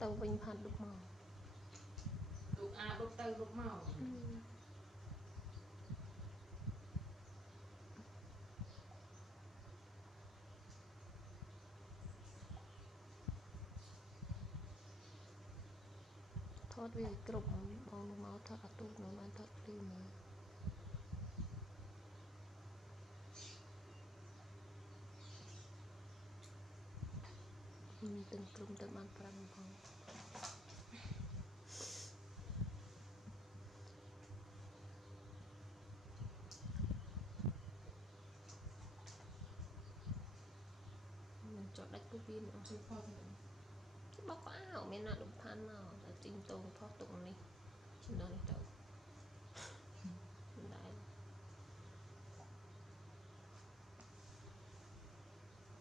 tàu bình phạt đục màu đục đục tàu đục màu thoát về cụm bông máu thoát tụt nó mang thoát đi mà từng cụm từng mang prang bông mình chọn đất của pin bóc áo mình là đục than màu là tinh tồn thoát tụng này chỉ nói tàu